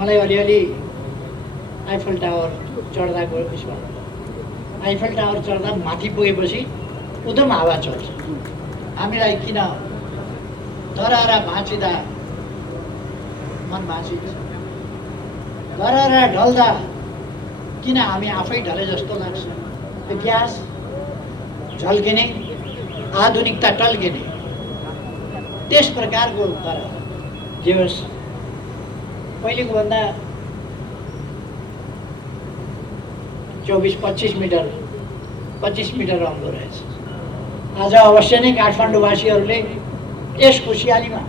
मलाई अलिअलि आइफल टावर चढ्दाको यसमा आइफल टावर चढ्दा माथि पुगेपछि उदम हावा चल्छ। हामीलाई किन धरहरा भाँचिँदा मन भाँचिन्छ, धरहरा ढल्दा किन हामी आफै ढले जस्तो लाग्छ। इतिहास झल्किने, आधुनिकता टल्किने, त्यस प्रकारको तर जे होस् पहिलेको भन्दा 24-25 मिटर राम्रो रहेछ। आज अवश्य नै काठमाडौँवासीहरूले यस खुसियालीमा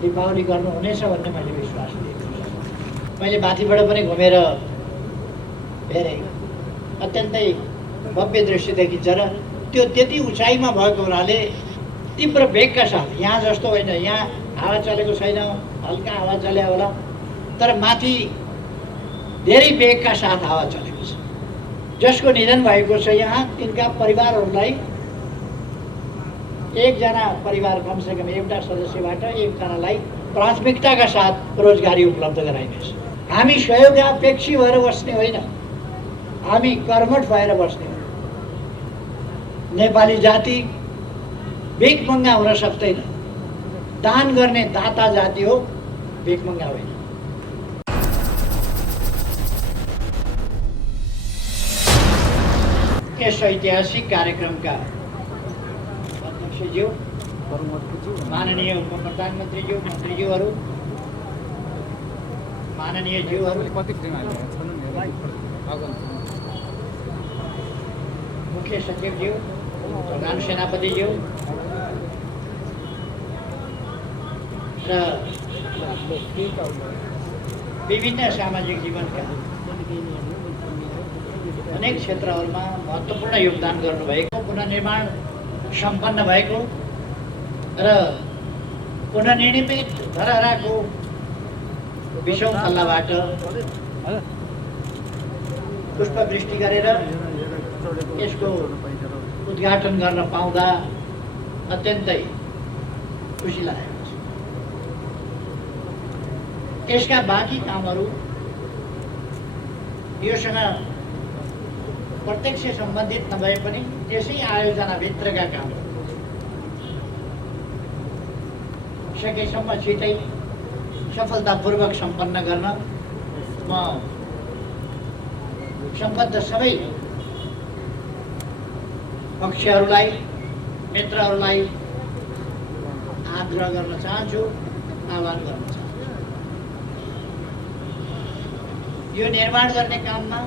दीपावली गर्नुहुनेछ भन्ने मैले विश्वास लिएको छु। मैले माथिबाट पनि घुमेर हेरेँ, अत्यन्तै भव्य दृश्य देखिन्छ र त्यो त्यति उचाइमा भएको हुनाले तीव्र वेगका साथ, यहाँ जस्तो होइन, यहाँ हावा चलेको छैन, हल्का हावा चल्या होला, तर माथि धेरै वेगका साथ हावा चलेको छ। जसको निधन भएको छ यहाँ, तिनका परिवारहरूलाई एकजना परिवार कमसेकम एउटा सदस्यबाट एकजनालाई प्राथमिकताका साथ रोजगारी उपलब्ध गराइनेछ। हामी सहयोगापेक्षी भएर बस्ने होइन, हामी कर्मठ भएर बस्ने हो। नेपाली जाति भिखमङ्गा हुन सक्दैन, दान गर्ने दाता जाति हो, भिखमङ्गा होइन। यस ऐतिहासिक कार्यक्रमका अध्यक्षज्यू, माननीय उप प्रधानमन्त्रीज्यू, मन्त्रीज्यूहरू, माननीय ज्यूहरू, मुख्य सचिवज्यू, प्रधान सेनापतिज्यू र विभिन्न सामाजिक जीवनका अनेक क्षेत्रहरूमा महत्त्वपूर्ण योगदान गर्नुभएको, पुनर्निर्माण सम्पन्न भएको र पुनर्निर्मित धरहराको 20औं तल्लाबाट पुष्पवृष्टि गरेर यसको उद्घाटन गर्न पाउँदा अत्यन्तै खुसी लागेको छ। यसका बाँकी कामहरू योसँग प्रत्यक्ष सम्बन्धित नभए पनि त्यसै आयोजनाभित्रका कामहरू सकेसम्म छिटै सफलतापूर्वक सम्पन्न गर्न म सम्बद्ध सबै पक्षहरूलाई, मित्रहरूलाई आग्रह गर्न चाहन्छु, आह्वान गर्न चाहन्छु। यो निर्माण गर्ने काममा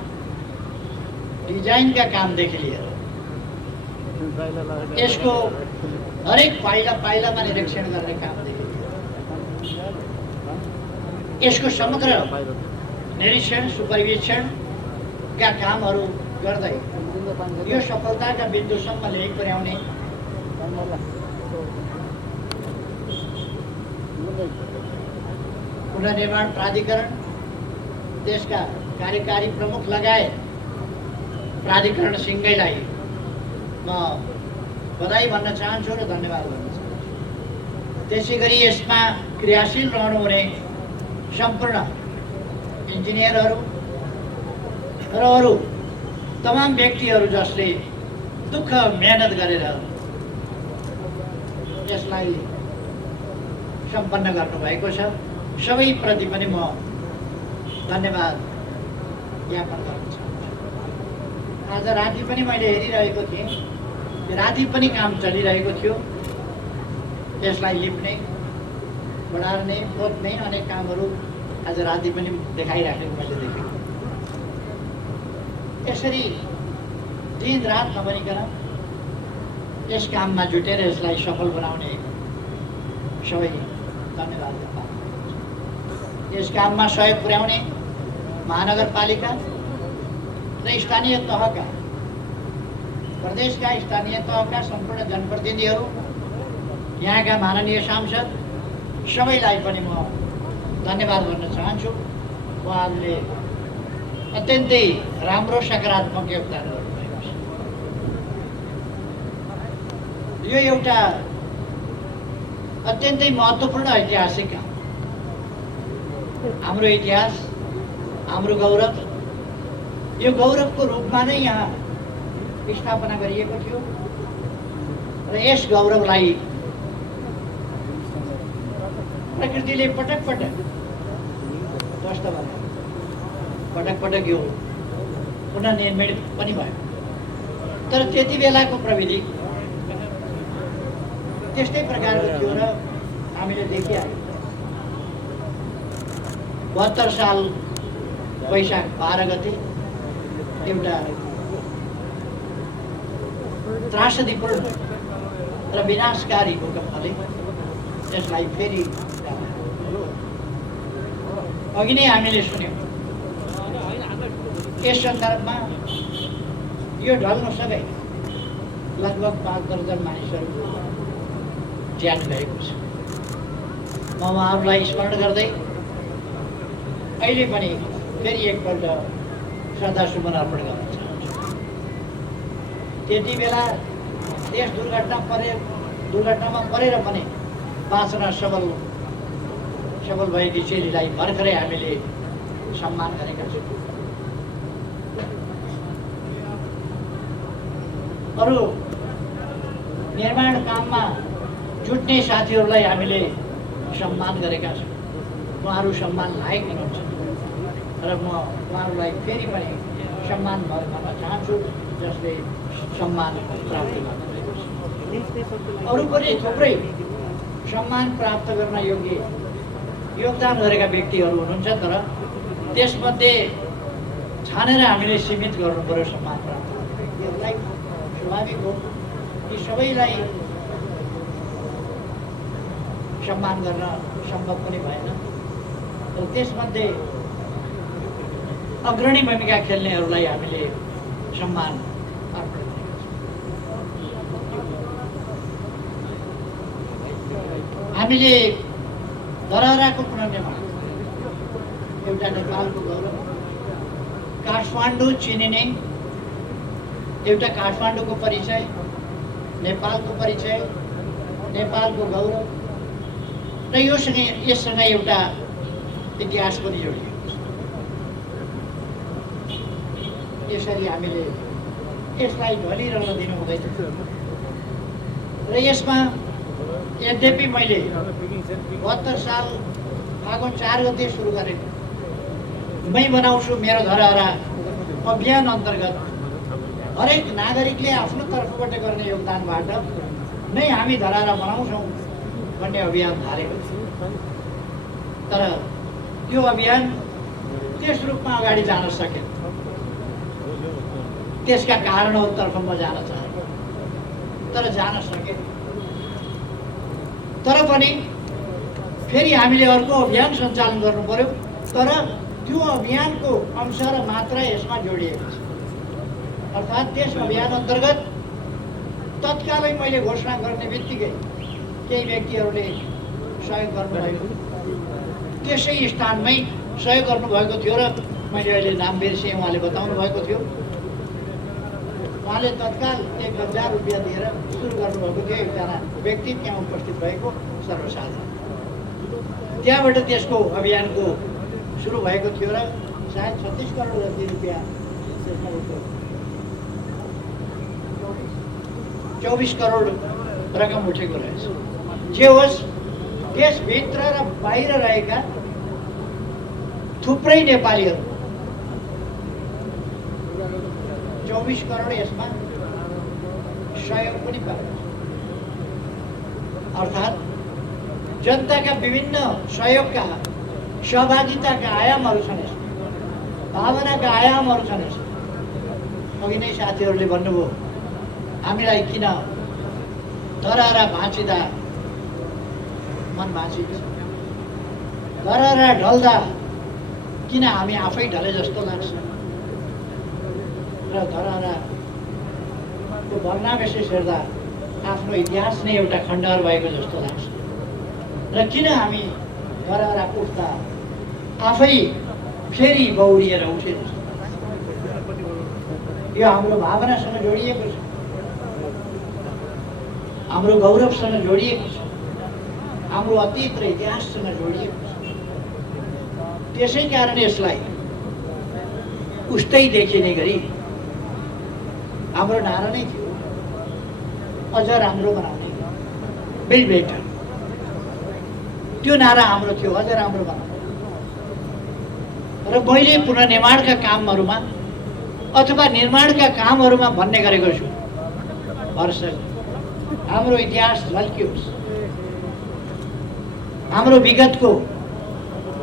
डिजाइनका कामदेखि लिएर यसको हरेक पाइला पाइलामा निरीक्षण गर्ने कामदेखि यसको समग्र निरीक्षण, सुपरिवेक्षणका कामहरू गर्दै यो सफलताका बिन्दुसम्म ल्याइ पुर्याउने पुनर्निर्माण प्राधिकरण, देशका कार्यकारी प्रमुख लगायत प्राधिकरण सिंहैलाई म बधाई भन्न चाहन्छु र धन्यवाद भन्न चाहन्छु। त्यसै गरी यसमा क्रियाशील रहनुहुने सम्पूर्ण इन्जिनियरहरू र अरू तमाम व्यक्तिहरू जसले दुःख मेहनत गरेर यसलाई सम्पन्न गर्नुभएको छ, सबैप्रति पनि म धन्यवाद ज्ञापन गर्न चाहन्छु। आज राति पनि मैले हेरिरहेको थिएँ, राति पनि काम चलिरहेको थियो। यसलाई लिप्ने, बढार्ने, पोत्ने अनेक कामहरू आज राति पनि देखाइराखेको मैले देखेको। यसरी दिन रात नभनिकन यस काममा जुटेर यसलाई सफल बनाउने सबै धन्यवाद। यस काममा सहयोग पुर्याउने महानगरपालिका र स्थानीय तहका, प्रदेशका स्थानीय तहका सम्पूर्ण जनप्रतिनिधिहरू, यहाँका माननीय सांसद सबैलाई पनि म धन्यवाद भन्न चाहन्छु। उहाँहरूले अत्यन्तै राम्रो सकारात्मक योगदान गर्नुभएको छ। यो एउटा अत्यन्तै महत्त्वपूर्ण ऐतिहासिक काम। हाम्रो इतिहास, हाम्रो गौरव, यो गौरवको रूपमा नै यहाँ स्थापना गरिएको थियो र यस गौरवलाई प्रकृतिले पटक पटक ध्वस्त गर्यो, पटक पटक यो पुनर्निर्माण पनि भयो। तर त्यति बेलाको प्रविधि त्यस्तै प्रकारको थियो र हामीले देखिहाल्यौँ। 72 साल वैशाख 12 गते एउटा त्रासदीपूर्ण र विनाशकारी भूकम्पले यसलाई फेरि अघि नै हामीले सुन्यौँ। यस सन्दर्भमा यो ढल्नुसँगै लगभग 5 दर्जन मानिसहरूको ज्यान गएको छ। म उहाँहरूलाई स्मरण गर्दै अहिले पनि फेरि एकपल्ट श्रद्धासुमन अर्पण गर्न चाहन्छु। त्यति बेला देश दुर्घटनामा परेर पनि बाँच्न सबल भएकी चेलीलाई भर्खरै हामीले सम्मान गरेका छौँ। अरू निर्माण काममा जुट्ने साथीहरूलाई हामीले सम्मान गरेका छौँ। उहाँहरू सम्मान लायक हुनुहुन्छ र म उहाँहरूलाई फेरि पनि सम्मान गर्न चाहन्छु, जसले सम्मान प्राप्त गर्नुभएको छ। अरू पनि थुप्रै सम्मान प्राप्त गर्न योग्य योगदान गरेका व्यक्तिहरू हुनुहुन्छ, तर त्यसमध्ये छानेर हामीले सीमित गर्नु पर्यो सम्मान प्राप्त गर्ने व्यक्तिहरूलाई। स्वाभाविक हो कि सबैलाई सम्मान गर्न सम्भव पनि भएन, र त्यसमध्ये अग्रणी भूमिका खेल्नेहरूलाई हामीले सम्मान अर्पण गरेका छौँ। हामीले धरहराको पुनर्निर्माण, एउटा नेपालको गौरव, काठमाडौँ चिनिने एउटा काठमाडौँको परिचय, नेपालको परिचय, नेपालको गौरव र यससँग एउटा इतिहास पनि जोडिएको छ। यसरी हामीले यसलाई ढलिरहन दिनु हुँदैन र यसमा यद्यपि मैले 72 साल फागुन 4 गते सुरु गरेको मै बनाउँछु मेरो धरहरा अभियान अन्तर्गत हरेक नागरिकले आफ्नो तर्फबाट गर्ने योगदानबाट नै हामी धरहरा बनाउँछौँ भन्ने अभियान थालेको छ। तर त्यो अभियान त्यस रूपमा अगाडि जान सकेन। त्यसका कारणहरूतर्फ म जान चाहे, तर जान सके। तर पनि फेरि हामीले अर्को अभियान सञ्चालन गर्नु पर्यो, तर त्यो अभियानको अंश र मात्रा यसमा जोडिएको छ। अर्थात् त्यस अभियान अन्तर्गत तत्कालै मैले घोषणा गर्ने बित्तिकै केही व्यक्तिहरूले सहयोग गर्नुभयो, त्यसै स्थानमै सहयोग गर्नुभएको थियो र मैले अहिले नाम बिर्सेँ, उहाँले बताउनु भएको थियो। उहाँले तत्काल 1000 रुपियाँ दिएर सुरु गर्नुभएको थियो। एकजना व्यक्ति त्यहाँ उपस्थित भएको सर्वसाधारण, त्यहाँबाट त्यसको अभियानको सुरु भएको थियो र सायद 36 करोड जति रुपियाँ, 24 करोड रकम उठेको रहेछ। जे होस्, देशभित्र र बाहिर रहेका थुप्रै नेपालीहरू 24 करोड यसमा सहयोग पनि पाए। अर्थात् जनताका विभिन्न सहयोगका सहभागिताका आयामहरू छन्, भावनाका आयामहरू छन्। अघि नै साथीहरूले भन्नुभयो, हामीलाई किन धरहरा भाँचिँदा मन भाँचिन्छ, धरहरा ढल्दा किन हामी आफै ढले जस्तो लाग्छ र धरहराको भग्नावशेष हेर्दा आफ्नो इतिहास नै एउटा खण्डहर भएको जस्तो लाग्छ र किन हामी धरहरा उठ्दा आफै फेरि बौडिएर उठे जस्तो लाग्छ। यो हाम्रो भावनासँग जोडिएको छ, हाम्रो गौरवसँग जोडिएको छ, हाम्रो अतीत र इतिहाससँग जोडिएको छ। त्यसै कारण यसलाई उस्तै देखिने गरी हाम्रो नारा नै थियो, अझ राम्रो बनाउने, बिल्ड बेटर। त्यो नारा हाम्रो थियो, अझ राम्रो बनाउने। र मैले पुनर्निर्माणका कामहरूमा अथवा निर्माणका कामहरूमा भन्ने गरेको छु, वर्ष हाम्रो इतिहास झल्कियोस्, हाम्रो विगतको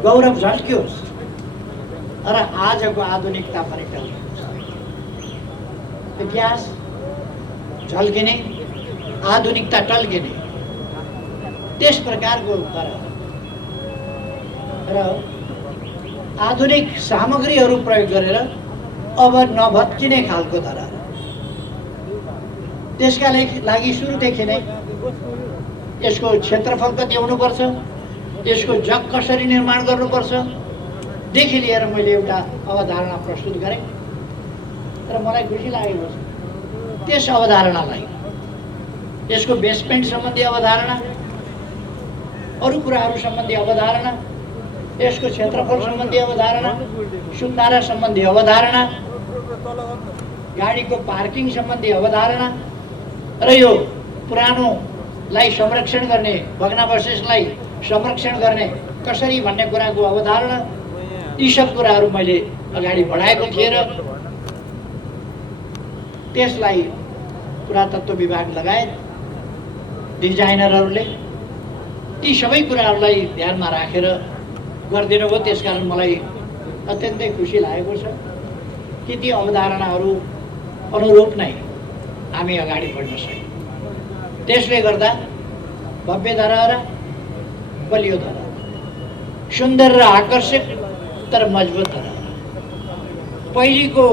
गौरव झल्कियोस् र आजको आधुनिकता पनि टल्कियोस्। इतिहास झल्किने, आधुनिकता टल्किने, त्यस प्रकारको र आधुनिक सामग्रीहरू प्रयोग गरेर अब नभत्किने खालको धरा। त्यसका लागि सुरुदेखि नै यसको क्षेत्रफल कति हुनुपर्छ, यसको जग कसरी निर्माण गर्नुपर्छ देखि लिएर मैले एउटा अवधारणा प्रस्तुत गरेँ। र मलाई खुसी लागेको छ त्यस अवधारणालाई, यसको बेसमेन्ट सम्बन्धी अवधारणा, अरू कुराहरू सम्बन्धी अवधारणा, यसको क्षेत्रफल सम्बन्धी अवधारणा, सुन्धारा सम्बन्धी अवधारणा, गाडीको पार्किङ सम्बन्धी अवधारणा र यो पुरानोलाई संरक्षण गर्ने, भग्नावशेषलाई संरक्षण गर्ने कसरी भन्ने कुराको अवधारणा, यी सब कुराहरू मैले अगाडि बढाएको थिएँ र त्यसलाई पुरातत्व विभाग लगायत डिजाइनरहरूले ती सबै कुराहरूलाई ध्यानमा राखेर गरिदिनु भयो। त्यसकारण मलाई अत्यन्तै खुसी लागेको छ कि ती अवधारणाहरू अनुरूप नै हामी अगाडि बढ्न सक्यौँ। त्यसले गर्दा भव्य धरहरा, बलियो धरहरा, सुन्दर र आकर्षक तर मजबुत धरहरा। पहिलेको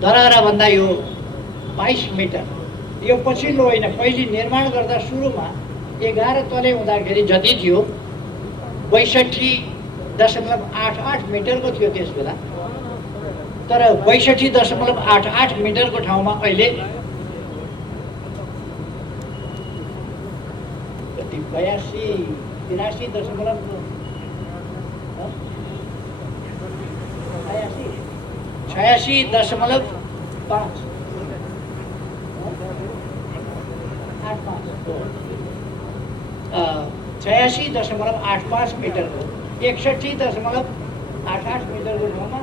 धरहरा भन्दा यो 22 मिटर, यो पछिल्लो होइन, पहिले निर्माण गर्दा सुरुमा 11 तले हुँदाखेरि जति थियो 62.88 मिटरको थियो त्यस बेला। तर 62.88 मिटरको ठाउँमा अहिले 86.85 मिटरको 61.88 मिटरको ठाउँमा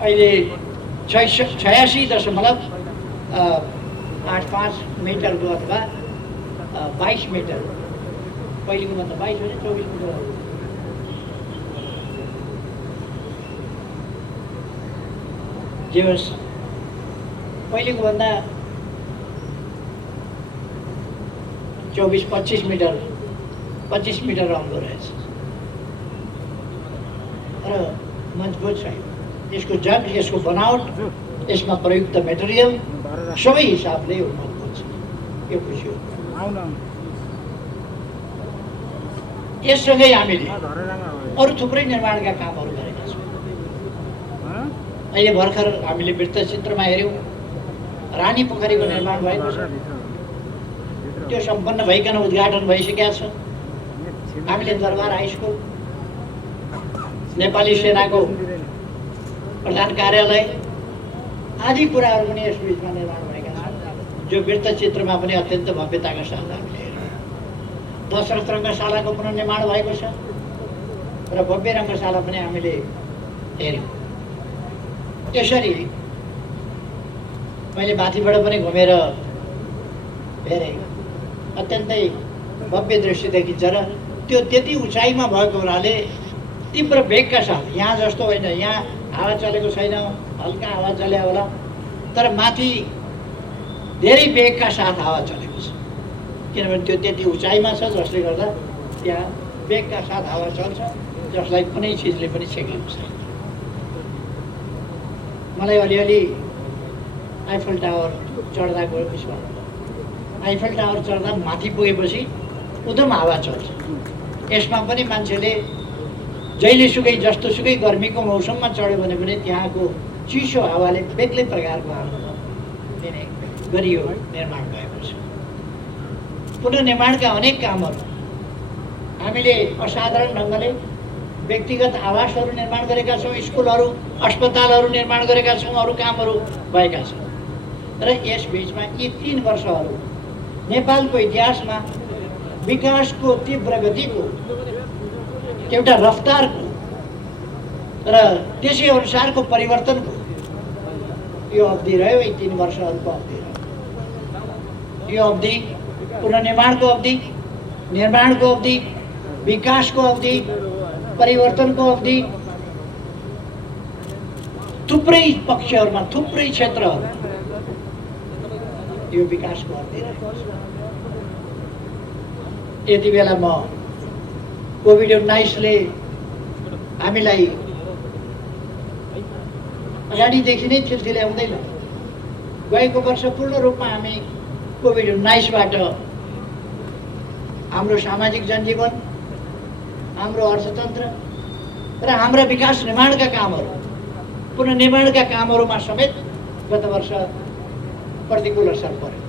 अहिले 86.85 मिटरको अथवा 22 मिटर, पहिलेको भन्दा 22 होइन 24 मिटर। जे होस्, पहिलेको भन्दा 24-25 मिटर, 25 मिटर राम्रो रहेछ र मजबुत छ। यसको जग, यसको बनावट, यसमा प्रयुक्त मेटेरियल सबै हिसाबले यो मजबुत छ। यो खुसी हो। यससँगै हामीले अरू थुप्रै निर्माणका कामहरू गरेका छौँ। अहिले भर्खर हामीले वृत्तचित्रमा हेऱ्यौँ, रानी पोखरीको निर्माण भएको छ। त्यो सम्पन्न भइकन उद्घाटन भइसकेको छ। हामीले दरबार हाई स्कुल, नेपाली सेनाको प्रधान कार्यालय आदि कुराहरू पनि यस बिचमा निर्माण भएका छन्, जो वृत्तचित्रमा पनि अत्यन्त भव्यताका साथ हामीले हेऱ्यौँ। दशरथ रङ्गशालाको पुनर्निर्माण भएको छ र भव्य रङ्गशाला पनि हामीले हेऱ्यौँ। त्यसरी मैले माथिबाट पनि घुमेर हेरेँ, अत्यन्तै भव्य दृश्य देखिन्छ र त्यो त्यति उचाइमा भएको हुनाले तीव्र वेगका साथ, यहाँ जस्तो होइन, यहाँ हावा चलेको छैन, हल्का हावा चल्या होला, तर माथि धेरै वेगका साथ हावा चलेको छ। किनभने त्यो त्यति उचाइमा छ जसले गर्दा त्यहाँ वेगका साथ हावा चल्छ, जसलाई कुनै चिजले पनि छेकेको छैन। मलाई अलिअलि आइफल टावर चढ्दाको विश्वास, आइफल टावर चढ्दा माथि पुगेपछि उदम हावा चल्छ। यसमा पनि मान्छेले जहिलेसुकै जस्तोसुकै गर्मीको मौसममा चढ्यो भने पनि त्यहाँको चिसो हावाले बेग्लै प्रकारको आनन्द दिने गरी यो निर्माण भएको छ। पुनर्निर्माणका अनेक कामहरू हामीले असाधारण ढङ्गले व्यक्तिगत आवासहरू निर्माण गरेका छौँ, स्कुलहरू अस्पतालहरू निर्माण गरेका छौँ, अरू कामहरू भएका छन्। र यस बिचमा यी 3 वर्षहरू नेपालको इतिहासमा विकासको तीव्र गतिको एउटा रफ्तारको र त्यसै अनुसारको परिवर्तनको यो अवधि रह्यो। यी 3 वर्षहरूको अवधि रह्यो। यो अवधि पुनर्निर्माणको अवधि, निर्माणको अवधि, विकासको अवधि, परिवर्तनको अवधि, थुप्रै पक्षहरूमा थुप्रै क्षेत्रहरू यो विकासको अवधि रहेको छ। यति बेला म कोभिड-19ले हामीलाई अगाडिदेखि नै थिल्थिल्याउँदै लग्यो। गएको वर्ष पूर्ण रूपमा हामी कोभिड-19बाट हाम्रो सामाजिक जनजीवन, हाम्रो अर्थतन्त्र र हाम्रा विकास निर्माणका कामहरू, पुनर्निर्माणका कामहरूमा समेत गत वर्ष प्रतिकूल असर पर्यो।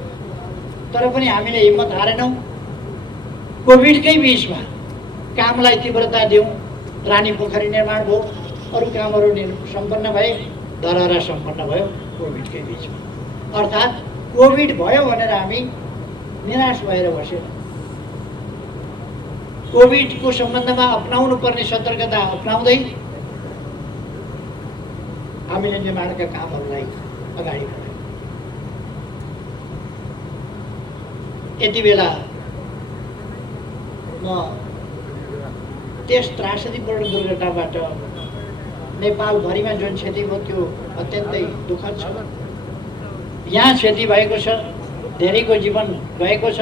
तर पनि हामीले हिम्मत हारेनौँ। कोभिडकै बिचमा कामलाई तीव्रता दियौँ। रानी पोखरी निर्माण भयो, अरू कामहरू सम्पन्न भए, धरहरा सम्पन्न भयो कोभिडकै बिचमा। अर्थात् कोभिड भयो भनेर हामी निराश भएर बसेन। कोभिडको सम्बन्धमा अपनाउनु पर्ने सतर्कता अपनाउँदै हामीले निर्माणका कामहरूलाई अगाडि बढायौँ। यति बेला म त्यस त्रासदीपूर्ण दुर्घटनाबाट नेपालभरिमा जुन क्षति भयो त्यो अत्यन्तै दुःखद छ। यहाँ क्षति भएको छ, धेरैको जीवन गएको छ।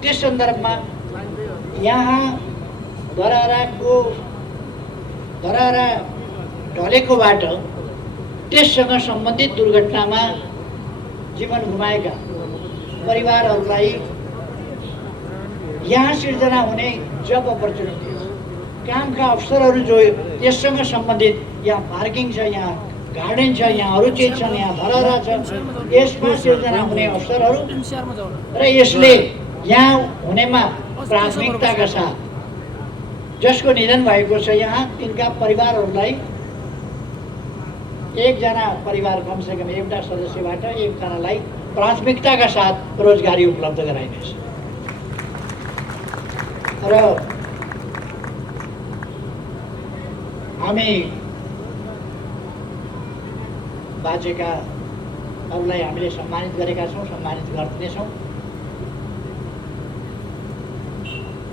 त्यस सन्दर्भमा यहाँ धरहरा ढलेकोबाट त्यससँग सम्बन्धित दुर्घटनामा जीवन गुमाएका परिवारहरूलाई यहाँ सिर्जना हुने जब अपर्च्युनिटिज, कामका अवसरहरू जो यससँग सम्बन्धित, यहाँ पार्किङ छ, यहाँ गार्डन छ, यहाँ अरू चिज छन्, यहाँ धरहरा छ, यसमा सिर्जना हुने अवसरहरू र यसले यहाँ हुनेमा प्राथमिकताका साथ जसको निधन भएको छ यहाँ तिनका परिवारहरूलाई एकजना परिवार कमसेकम एउटा सदस्यबाट एकजनालाई प्राथमिकताका साथ रोजगारी उपलब्ध गराइनेछ। र हामी बाँचेकाहरूलाई हामीले सम्मानित गरेका छौँ, सम्मानित गर्नेछौँ।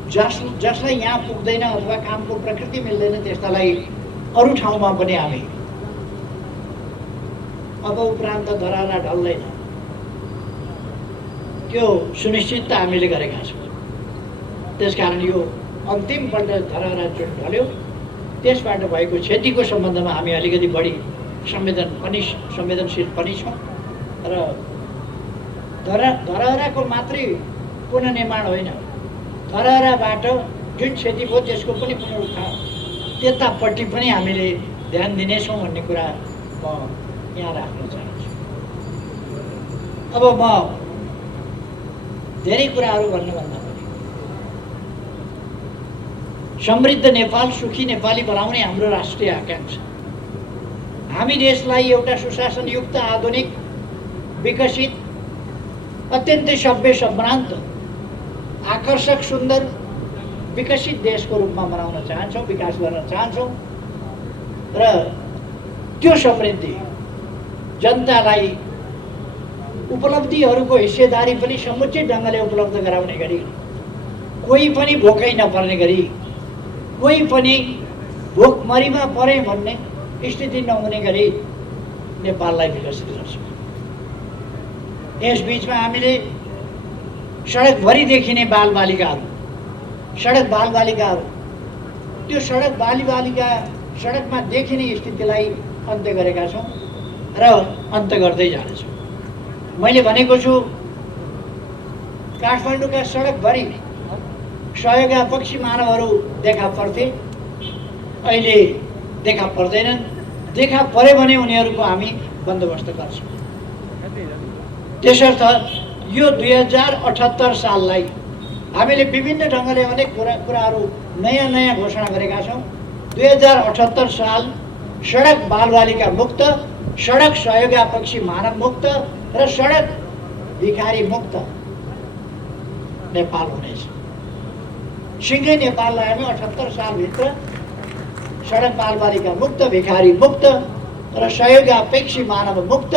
जसलाई यहाँ पुग्दैन अथवा कामको प्रकृति मिल्दैन त्यस्तालाई अरू ठाउँमा पनि हामी अब उपरान्त धरहरा ढल्दैन त्यो सुनिश्चितता हामीले गरेका छौँ। त्यसकारण यो अन्तिमपल्ट धरहरा जुन ढल्यो त्यसबाट भएको क्षतिको सम्बन्धमा हामी अलिकति बढी संवेदनशील पनि छौँ। र धरहराको मात्रै पुनर्निर्माण होइन, धरहराबाट जुन क्षति भयो त्यसको पनि पुनरुत्थान, त्यतापट्टि पनि हामीले ध्यान दिनेछौँ भन्ने कुरा म यहाँ राख्न चाहन्छु। अब म धेरै कुराहरू भन्नुभन्दा पनि समृद्ध नेपाल, सुखी नेपाली बनाउने हाम्रो राष्ट्रिय आकांक्षा, हामी देशलाई एउटा सुशासनयुक्त, आधुनिक, विकसित, अत्यन्तै सभ्य, सम्भ्रान्त, आकर्षक, सुन्दर, विकसित देशको रूपमा बनाउन चाहन्छौँ, विकास गर्न चाहन्छौँ। र त्यो समृद्धि जनतालाई उपलब्धिहरूको हिस्सेदारी पनि समुचित ढङ्गले उपलब्ध गराउने गरी, कोही पनि भोकै नपर्ने गरी, कोही पनि भोकमरीमा परे भन्ने स्थिति नहुने गरी नेपाललाई विकसित गर्छौँ। यस बिचमा हामीले सडकभरि देखिने बालबालिकाहरू, त्यो सडकमा देखिने स्थितिलाई अन्त्य गरेका छौँ र अन्त्य गर्दै जानेछौँ। मैले भनेको छु काठमाडौँका सडकभरि सहयोगापक्षी मानवहरू देखा पर्थे, अहिले देखा पर्दैनन्। देखा परे भने उनीहरूको हामी बन्दोबस्त गर्छौँ। त्यसर्थ यो 2078 साललाई हामीले विभिन्न ढङ्गले अनेक कुराहरू नयाँ घोषणा गरेका छौँ। 2078 साल सडक बालबालिका मुक्त, सडक सहयोगापक्षी मानव मुक्त र सडक भिखारी मुक्त नेपाल हुनेछ। सँगै नेपाललाई हामी 78 सालभित्र सडक बालबालिका मुक्त, भिखारी मुक्त र सहयोगापेक्षी मानव मुक्त।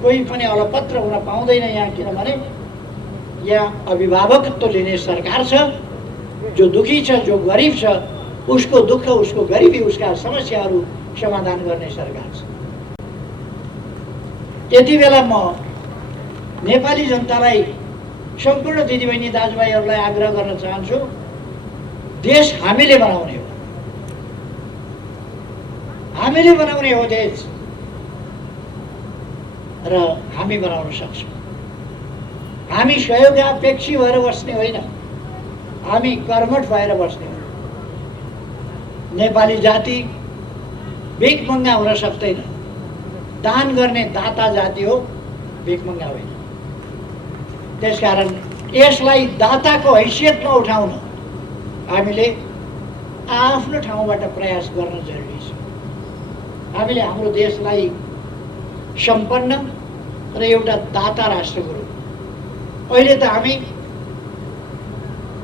कोही पनि अलपत्र हुन पाउँदैन यहाँ, किनभने यहाँ अभिभावकत्व लिने सरकार छ। जो दुखी छ, जो गरिब छ, उसको दुःख, उसको गरिबी, उसका समस्याहरू समाधान गर्ने सरकार छ। यति बेला म नेपाली जनतालाई, सम्पूर्ण दिदीबहिनी दाजुभाइहरूलाई आग्रह गर्न चाहन्छु, देश हामीले बनाउने हो, हामीले बनाउने हो देश, र हामी बनाउन सक्छौँ। हामी सहयोगापेक्षी भएर बस्ने होइन, हामी कर्मठ भएर बस्ने हो। नेपाली जाति भिखमङ्गा हुन सक्दैन। दान गर्ने दाता जाति हो, भिखमङ्गा होइन। त्यसकारण यसलाई दाताको हैसियतमा उठाउन हामीले आफ्नो ठाउँबाट प्रयास गर्न जरुरी छ। हामीले हाम्रो देशलाई सम्पन्न र एउटा दाता राष्ट्रको रूप, अहिले त हामी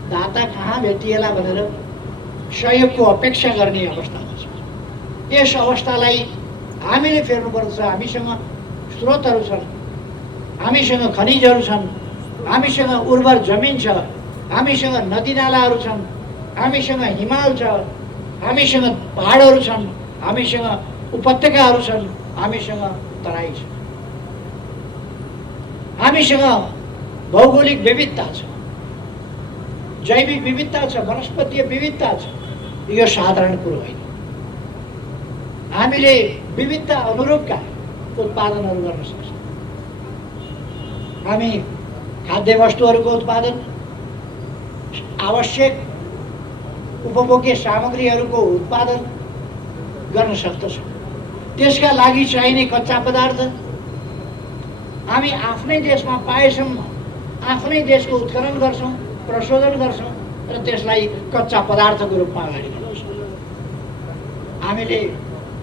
दाता कहाँ भेटिएला भनेर सहयोगको अपेक्षा गर्ने अवस्थामा छ। यस अवस्थालाई हामीले फेर्नुपर्छ। हामीसँग स्रोतहरू छन्, हामीसँग खनिजहरू छन्, हामीसँग उर्वर जमिन छ, हामीसँग नदीनालाहरू छन्, हामीसँग हिमाल छ, हामीसँग पहाडहरू छन्, हामीसँग उपत्यकाहरू छन्, हामीसँग तराई छ, हामीसँग भौगोलिक विविधता छ, जैविक विविधता छ, वनस्पतीय विविधता छ। यो साधारण कुरो होइन। हामीले विविधता अनुरूपका उत्पादनहरू गर्न सक्छौँ। हामी खाद्य वस्तुहरूको उत्पादन, आवश्यक उपभोग्य सामग्रीहरूको उत्पादन गर्न सक्दछौँ। त्यसका लागि चाहिने कच्चा पदार्थ हामी आफ्नै देशमा पाएसम्म आफ्नै देशको उत्खनन गर्छौँ, प्रशोधन गर्छौँ र त्यसलाई कच्चा पदार्थको रूपमा अगाडि बढाउँछौँ। हामीले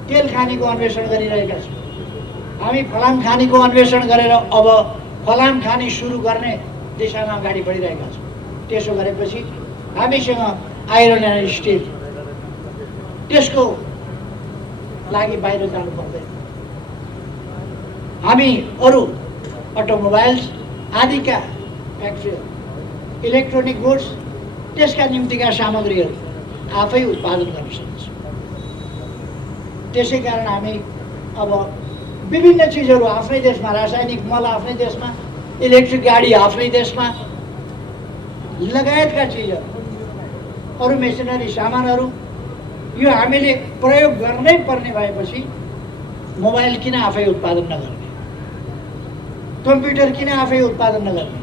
तेल खानीको अन्वेषण गरिरहेका छौँ। हामी फलाम खानीको अन्वेषण गरेर अब फलाम खानी सुरु गर्ने दिशामा अगाडि बढिरहेका छौँ। त्यसो गरेपछि हामीसँग आइरन एन्ड स्टिल, त्यसको लागि बाहिर जानु पर्दैन। हामी अरू अटोमोबाइल्स आदिका फ्याक्ट्री, इलेक्ट्रोनिक गुड्स, त्यसका निम्तिका सामग्रीहरू आफै उत्पादन गर्न सक्छौँ। त्यसै कारण हामी अब विभिन्न चिजहरू आफ्नै देशमा, रासायनिक मल आफ्नै देशमा, इलेक्ट्रिक गाडी आफ्नै देशमा, लगायतका चिजहरू, अरू मेसिनरी सामानहरू, यो हामीले प्रयोग गर्नै पर्ने भएपछि मोबाइल किन आफै उत्पादन नगर्ने, कम्प्युटर किन आफै उत्पादन नगर्ने,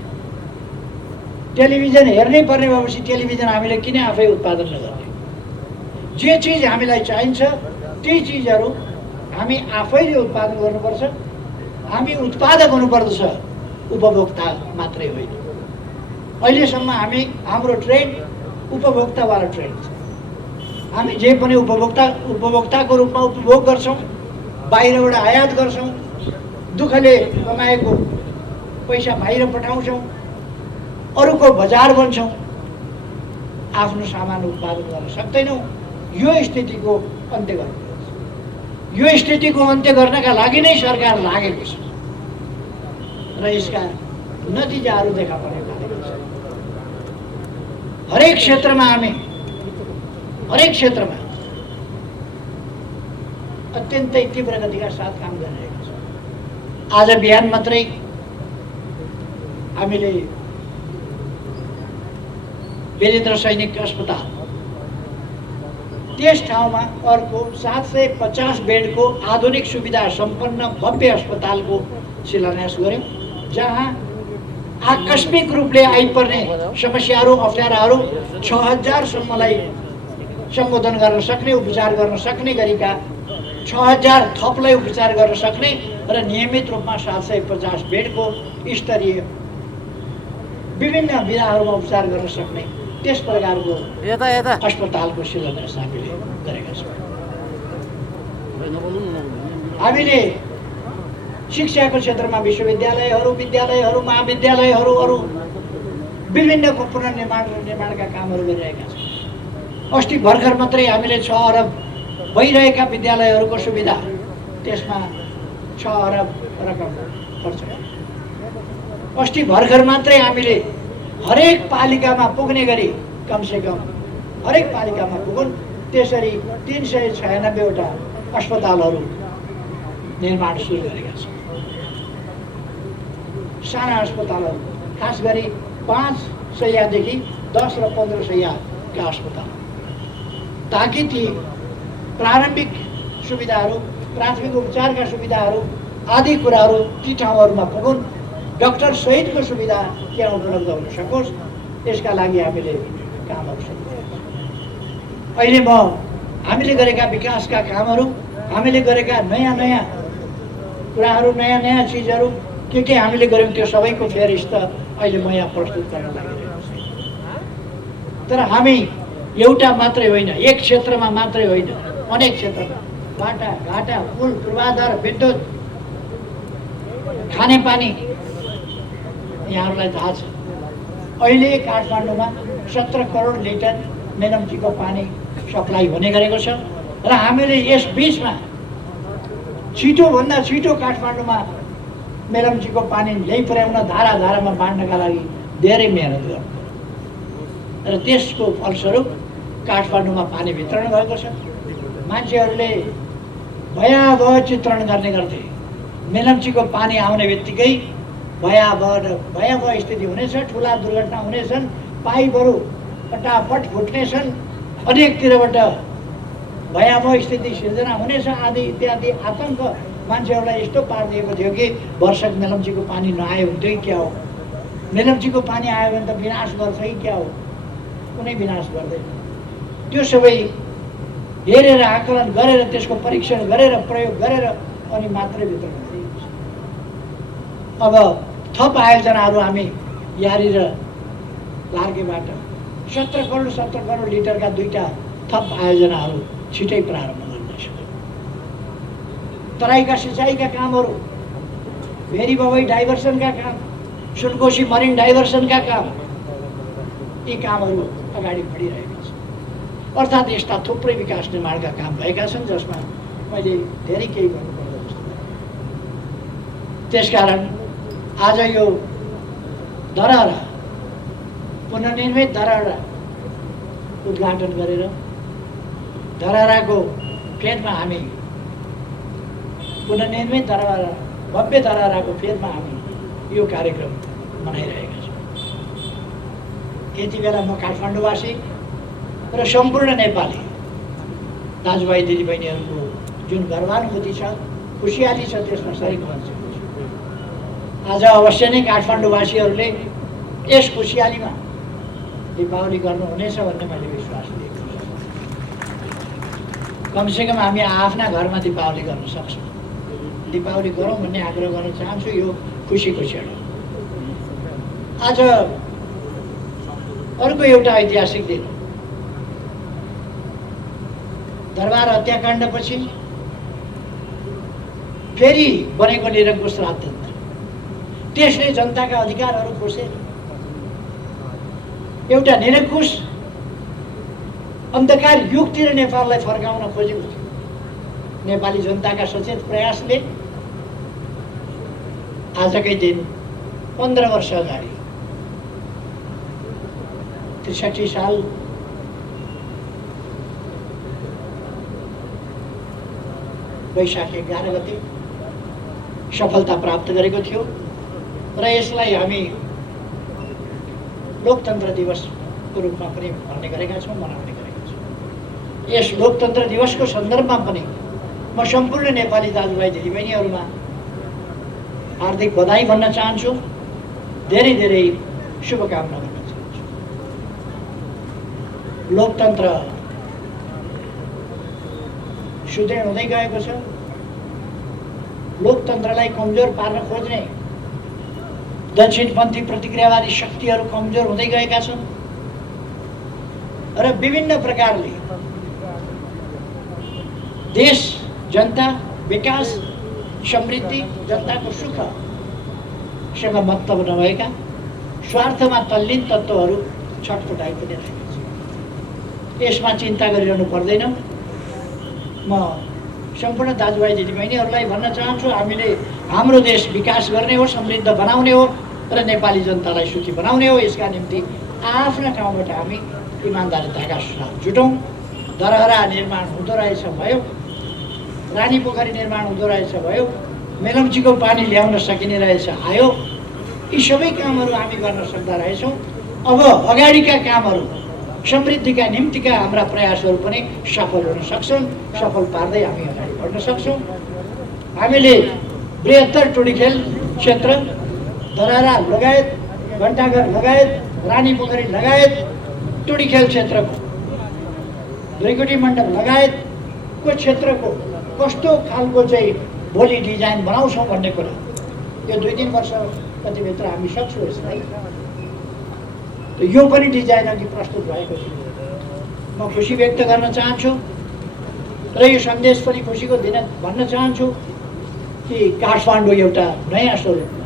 टेलिभिजन हेर्नै पर्ने भएपछि टेलिभिजन हामीले किन आफै उत्पादन नगर्ने। जे चिज हामीलाई चाहिन्छ ती चिजहरू हामी आफैले उत्पादन गर्नुपर्छ। हामी उत्पादक हुनुपर्दछ, उपभोक्ता मात्रै होइन। अहिलेसम्म हाम्रो ट्रेड उपभोक्तावाला ट्रेड छ। हामी जे पनि उपभोक्ताको रूपमा उपभोग गर्छौँ, बाहिरबाट आयात गर्छौँ, दुःखले कमाएको पैसा बाहिर पठाउँछौँ, अरूको बजार बन्छौँ, आफ्नो सामान उत्पादन गर्न सक्दैनौँ। यो स्थितिको अन्त्य गर्नुपर्छ। यो स्थितिको अन्त्य गर्नका लागि नै सरकार लागेको छ र यसका नतिजाहरू देखा पर्न लागेको छ। हरेक क्षेत्रमा हरेक क्षेत्रमा अत्यन्तै तीव्र गतिका साथ काम गरिरहेको छ। आज बिहान मात्रै हामीले वीरेन्द्र सैनिक अस्पताल, त्यस ठाउँमा अर्को 750 बेडको आधुनिक सुविधा सम्पन्न भव्य अस्पतालको शिलान्यास गर्यौँ, जहाँ आकस्मिक रूपले आइपर्ने समस्याहरू, अप्ठ्याराहरू 6000 सम्मलाई सम्बोधन गर्न सक्ने, उपचार गर्न सक्ने गरीका 6000 थपलाई उपचार गर्न सक्ने र नियमित रूपमा 750 बेडको स्तरीय विभिन्न विधाहरूमा उपचार गर्न सक्ने त्यस प्रकारको अस्पतालको शिलान्यास हामीले गरेका छौँ। हामीले शिक्षाको क्षेत्रमा विश्वविद्यालयहरू, विद्यालयहरू, महाविद्यालयहरू, अरू विभिन्न पुनर्निर्माण र निर्माणका कामहरू गरिरहेका छौँ। अस्ति भर्खर मात्रै हामीले 6 अरब भइरहेका विद्यालयहरूको सुविधा, त्यसमा 6 अरब रकम खर्च गर्यौँ। अस्ति भर्खर मात्रै हामीले हरेक पालिकामा पुग्ने गरी कमसेकम हरेक पालिकामा पुगुन् त्यसरी 396वटा अस्पतालहरू निर्माण सुरु गरेका छौँ। साना अस्पतालहरू, खास गरी 5 शय्यादेखि 10 र 15 शय्याका अस्पताल, ताकि ती प्रारम्भिक सुविधाहरू, प्राथमिक उपचारका सुविधाहरू आदि कुराहरू ती ठाउँहरूमा पुगुन्, डाक्टर सहितको सुविधा त्यहाँ उपलब्ध हुन सकोस्। यसका लागि हामीले कामहरू सुरु गरेका छौँ। अहिले हामीले गरेका विकासका कामहरू, हामीले गरेका नयाँ नयाँ कुराहरू, नयाँ नयाँ चिजहरू के हामीले गऱ्यौँ त्यो सबैको फेरिस्त अहिले म यहाँ प्रस्तुत गर्न लागिरहेको छु। तर हामी एउटा मात्रै होइन, एक क्षेत्रमा मात्रै होइन, अनेक क्षेत्रमा बाटा घाटा, पुल, पूर्वाधार, विद्युत, खानेपानी यहाँहरूलाई थाहा छ। अहिले काठमाडौँमा 17 करोड लिटर मेलम्चीको पानी सप्लाई हुने गरेको छ र हामीले यस बीचमा छिटोभन्दा छिटो काठमाडौँमा मेलम्चीको पानी ल्याइ पुर्याउन, धारा धारामा बाँड्नका लागि धेरै मेहनत गर्नु र त्यसको फलस्वरूप काठमाडौँमा पानी वितरण भएको छ। मान्छेहरूले भयावह चित्रण गर्ने गर्थे, मेलम्चीको पानी आउने बित्तिकै भयावह स्थिति हुनेछ, ठुला दुर्घटना हुनेछन्, पाइपहरू फटाफट फुट्नेछन्, अनेकतिरबाट भयावह स्थिति सिर्जना हुनेछ आदि इत्यादि आतंक मान्छेहरूलाई यस्तो पारिदिएको थियो कि वर्षक मेलम्चीको पानी नआयो भने चाहिँ क्या हो, मेलम्चीको पानी आयो भने त विनाश गर्छ कि क्या हो, कुनै विनाश गर्दैन। त्यो सबै हेरेर, आकलन गरेर, त्यसको परीक्षण गरेर, प्रयोग गरेर अनि मात्रै वितरण गरिएको छ। अब थप आयोजनाहरू हामी यारी र लार्केबाट 17 करोड लिटरका 2टा थप आयोजनाहरू छिटै प्रारम्भ गर्दैछौँ। तराईका सिँचाइका कामहरू, भेरी बबई डाइभर्सनका काम, सुनकोशी मरिन डाइभर्सनका काम, यी कामहरू अगाडि बढिरहेका छन्। अर्थात् यस्ता थुप्रै विकास निर्माणका काम भएका छन् जसमा मैले धेरै केही गर्नुपर्छ जस्तो लाग्छ। त्यसकारण आज यो धरहरा, पुनर्निर्मित धरहरा उद्घाटन गरेर धरहराको फेदमा हामी, पुनर्निर्मित धरहरा, भव्य धरहराको फेदमा हामी यो कार्यक्रम मनाइरहेका छौँ। यति बेला म काठमाडौँवासी र सम्पूर्ण नेपाली दाजुभाइ दिदीबहिनीहरूको जुन गर्वानुभूति छ, खुसियाली छ, त्यसमा सरिक हुन चाहन्छु। आज अवश्य नै काठमाडौँवासीहरूले यस खुसियालीमा दीपावली गर्नुहुनेछ भन्ने मैले विश्वास लिएको छु। कमसेकम हामी आफ्ना घरमा दीपावली गर्न सक्छौँ। दीपावली गरौँ भन्ने आग्रह गर्न चाहन्छु। यो खुसीको क्षण हो। आज अर्को एउटा ऐतिहासिक दिन हो। दरबार हत्याकाण्डपछि फेरि बनेको निरङ्कुश राजतन्त्र, त्यसले जनताका अधिकारहरू खोसेर एउटा निरङ्कुश अन्धकार युगतिर नेपाललाई फर्काउन खोजेको थियो। नेपाली जनताका सचेत प्रयासले आजकै दिन 15 वर्ष अगाडि 63 साल वैशाख 11 गते सफलता प्राप्त गरेको थियो र यसलाई हामी लोकतन्त्र दिवसको रूपमा पनि भन्ने गरेका छौँ, मनाउने गरेका छौँ। यस लोकतन्त्र दिवसको सन्दर्भमा पनि म सम्पूर्ण नेपाली दाजुभाइ दिदीबहिनीहरूमा हार्दिक बधाई भन्न चाहन्छु, धेरै धेरै शुभकामना भन्न चाहन्छु। लोकतन्त्र सुदृढ हुँदै गएको छ। लोकतन्त्रलाई कमजोर पार्न खोज्ने दक्षिणपन्थी प्रतिक्रियावादी शक्तिहरू कमजोर हुँदै गएका छन्। र विभिन्न प्रकारले देश जनता विकास समृद्धि जनताको सुखसँग मतलब नभएका स्वार्थमा तल्लीन तत्त्वहरू छटपटाइ पनि रहेका छन्। यसमा चिन्ता गरिरहनु पर्दैन। म सम्पूर्ण दाजुभाइ दिदीबहिनीहरूलाई भन्न चाहन्छु, हामीले हाम्रो देश विकास गर्ने हो, समृद्ध बनाउने हो र नेपाली जनतालाई सुखी बनाउने हो। यसका निम्ति आफ्ना ठाउँबाट हामी इमान्दारिताका साथ जुटौँ। धरहरा निर्माण हुँदो रहेछ भयो, रानी पोखरी निर्माण हुँदो रहेछ भयो, मेलम्चीको पानी ल्याउन सकिने रहेछ आयो। यी सबै कामहरू हामी गर्न सक्दा रहेछौँ। अब अगाडिका कामहरू समृद्धिका निम्तिका हाम्रा प्रयासहरू पनि सफल हुन सक्छन्। सफल पार्दै हामी अगाडि बढ्न सक्छौँ। हामीले बृहत्तर टोडीखेल क्षेत्र, धरहरा लगायत, घण्टाघर लगायत, रानी पोखरी लगायत टोडीखेल क्षेत्रको, दुईकोटी मण्डप लगायतको क्षेत्रको कस्तो खालको चाहिँ भोलि डिजाइन बनाउँछौँ भन्ने कुरा यो 2-3 वर्ष कतिभित्र हामी सक्छौँ। यसलाई यो पनि डिजाइन अघि प्रस्तुत भएको थियो। म खुसी व्यक्त गर्न चाहन्छु र यो सन्देश पनि खुसीको दिन भन्न चाहन्छु कि काठमाडौँ एउटा नयाँ स्वरूपमा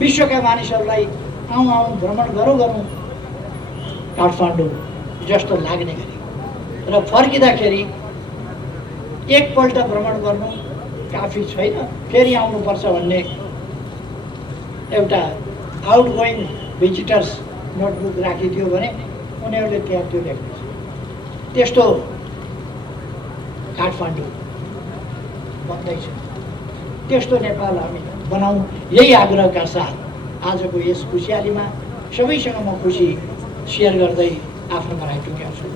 विश्वका मानिसहरूलाई आउँ भ्रमण गरौँ काठमाडौँ जस्तो लाग्ने गरी र फर्किँदाखेरि एकपल्ट भ्रमण गर्नु काफी छैन, फेरि आउनुपर्छ भन्ने एउटा आउटगोइङ भिजिटर्स नोटबुक राखिदियो भने उनीहरूले त्यहाँ त्यो लेख्नुहुन्छ। त्यस्तो काठमाडौँ बन्दैछ, त्यस्तो नेपाल हामी बनाऊँ, यही आग्रहका साथ आजको यस खुसियालीमा सबैसँग म खुसी सेयर गर्दै आफ्नो भनाइ टुङ्ग्याउँछु।